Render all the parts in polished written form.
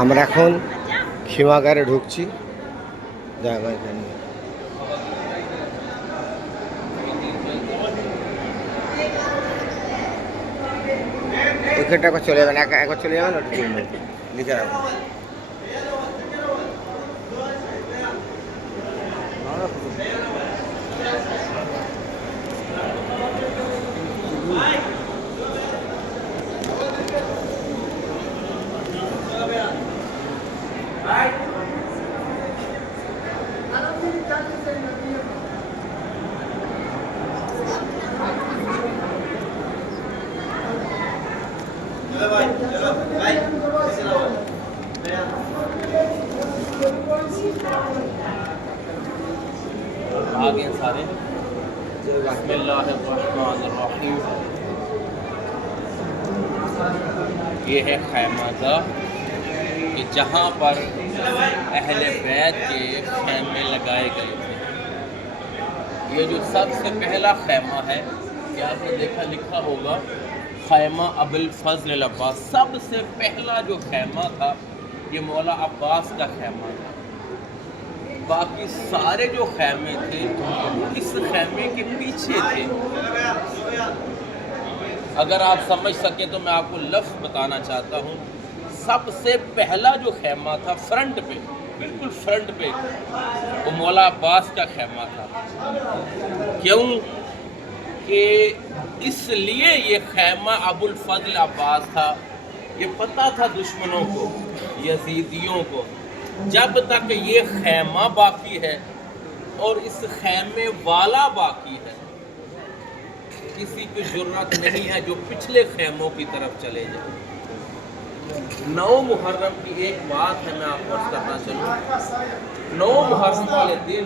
আমরা এখন হিমাগারে ঢুকছি। ওইখানটা একবার চলে যাবেন, একবার চলে যাবেন, ওটা লিখে রাখবেন। आगे सारे बिस्मिल्लाहिर्रहमानिर्रहीम। ये है खैमागाह कि जहाँ पर अहले बैत के खैमे लगाए गए थे। ये जो सबसे पहला खैमा है कि आपने देखा लिखा होगा खैमा अबुल फजल अब्बास। सबसे पहला जो खैमा था ये मौला अब्बास का खैमा था। बाकी सारे जो खैमे थे इस खैमे के पीछे थे। अगर आप समझ सके तो मैं आपको लफ्ज़ बताना चाहता हूँ। सबसे पहला जो खैमा था फ्रंट पे, बिल्कुल फ्रंट पे, वो मौला अब्बास का खैमा था। क्यों कि इसलिए ये खैमा अबुल फजल अब्बास था। ये पता था दुश्मनों को, यजीदियों को, जब तक ये खैमा बाकी है और इस खैमे वाला बाकी है, किसी की जुर्रत नहीं है जो पिछले खैमों की तरफ चले जाए। 9 मुहर्रम की एक बात है, मैं आपको अर्ज करना चलूँ। 9 मुहर्रम वाले दिन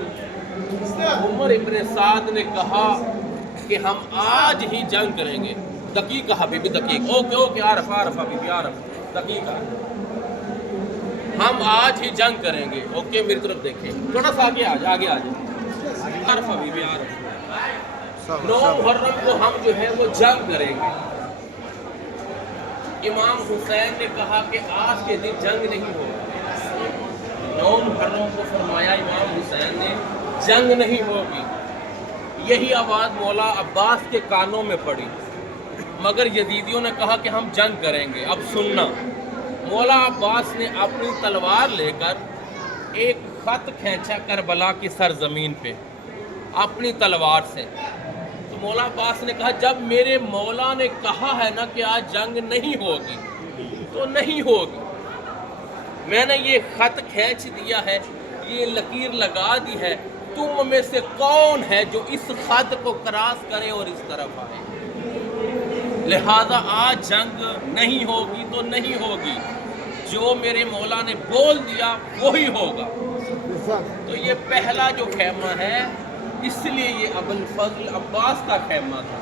उमर इब्न साद ने कहा कि हम आज ही जंग करेंगे। दकीक कहा, बीबी दकीक, ओके ओके, आरफा आरफा बीबी आरफ, दकीक कहा हम आज ही जंग करेंगे। ओके मेरी तरफ देखें, थोड़ा सा आगे आ जाए, आगे आ जाए। आरफा बीबी आरफ, 9 मुहर्रम को हम जो है वो जंग करेंगे। इमाम हुसैन ने कहा कि आज के दिन जंग नहीं होगी। 9 मुहर्रम को फरमाया इमाम हुसैन ने जंग नहीं होगी। यही आवाज़ मौला अब्बास के कानों में पड़ी, मगर यजीदियों ने कहा कि हम जंग करेंगे। अब सुनना, मौला अब्बास ने अपनी तलवार लेकर एक ख़त खींचा करबला की सरजमीन पे अपनी तलवार से। तो मौला अब्बास ने कहा जब मेरे मौला ने कहा है ना कि आज जंग नहीं होगी तो नहीं होगी। मैंने ये ख़त खींच दिया है, ये लकीर लगा दी है। तुम में से कौन है जो इस ख़त को क्रॉस करे और इस तरफ आए? लिहाजा आज जंग नहीं होगी तो नहीं होगी, जो मेरे मौला ने बोल दिया वही होगा। तो ये पहला जो खैमा है, इसलिए ये अबुल फजल अब्बास का खैमा था।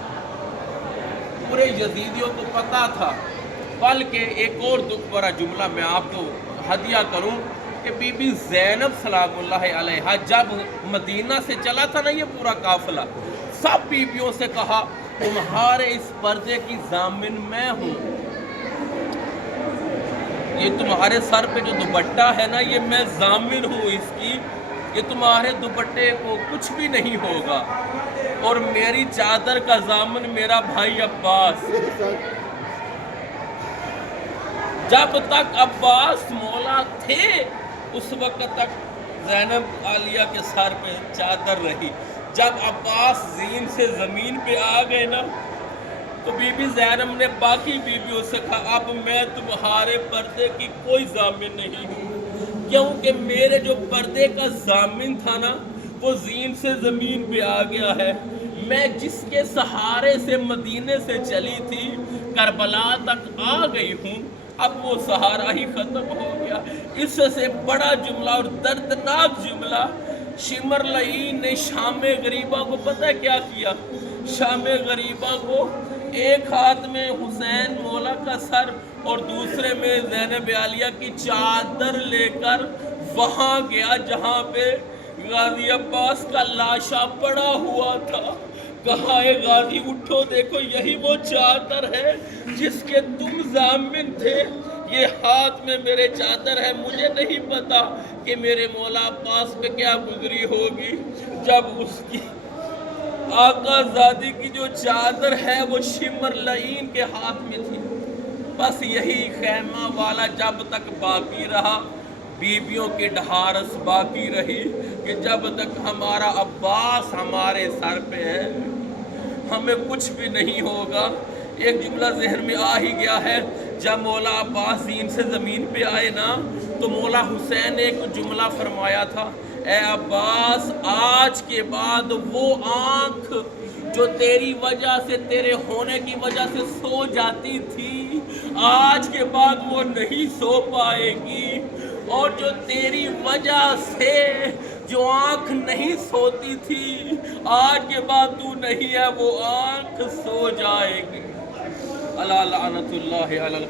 पूरे यजीदियों को पता था। बल्कि एक और दुख भरा जुमला मैं आपको हदिया करूं कि बीबी ज़ैनब सलामुल्लाह अलैहा जब मदीना से चला था ना ये पूरा काफिला, सब बीबियों से कहा तुम्हारे इस पर्दे की जामिन मैं हूँ। ये तुम्हारे सर पे जो दुपट्टा है ना, ये मैं जामिन हूँ इसकी। ये तुम्हारे दुपट्टे को कुछ भी नहीं होगा। और मेरी चादर का जामिन मेरा भाई अब्बास। जब तक अब्बास मौला थे उस वक्त तक ज़ैनब आलिया के सर पे चादर रही। जब अब्बास ज़ीन से ज़मीन पे आ गए ना, तो बीबी ज़ैनब ने बाकी बीबियों से कहा अब मैं तुम्हारे पर्दे की कोई ज़ामिन नहीं हूँ, क्योंकि मेरे जो पर्दे का ज़ामिन था ना वो ज़ीन से ज़मीन पे आ गया है। मैं जिसके सहारे से मदीने से चली थी करबला तक आ गई हूँ, अब वो सहारा ही ख़त्म हो गया। इससे बड़ा जुमला और दर्दनाक जुमला शिमर लईन ने शाम गरीबा को पता है क्या किया? शाम गरीबा को एक हाथ में हुसैन मौला का सर और दूसरे में ज़ैनब आलिया की चादर लेकर वहाँ गया जहाँ पे गाजी अब्बास का लाशा पड़ा हुआ था। कहा है गाजी उठो, देखो यही वो चादर है जिसके तुम जामिन थे, یہ ہاتھ میں میرے چادر ہے، مجھے نہیں پتا کہ میرے مولا عباس پہ کیا گزری ہوگی جب اس کی آقا زادی کی جو چادر ہے وہ شمر لعین کے ہاتھ میں تھی۔ بس یہی خیمہ والا جب تک باقی رہا، بیویوں کی ڈھارس باقی رہی کہ جب تک ہمارا عباس ہمارے سر پہ ہے ہمیں کچھ بھی نہیں ہوگا۔ ایک جملہ ذہن میں آ ہی گیا ہے، جب مولا عباس دین سے زمین پہ آئے نا تو مولا حسین نے ایک جملہ فرمایا تھا، اے عباس آج کے بعد وہ آنکھ جو تیری وجہ سے، تیرے ہونے کی وجہ سے سو جاتی تھی، آج کے بعد وہ نہیں سو پائے گی، اور جو تیری وجہ سے جو آنکھ نہیں سوتی تھی آج کے بعد تو نہیں ہے وہ آنکھ سو جائے گی۔ اللہ لعنت اللہ علی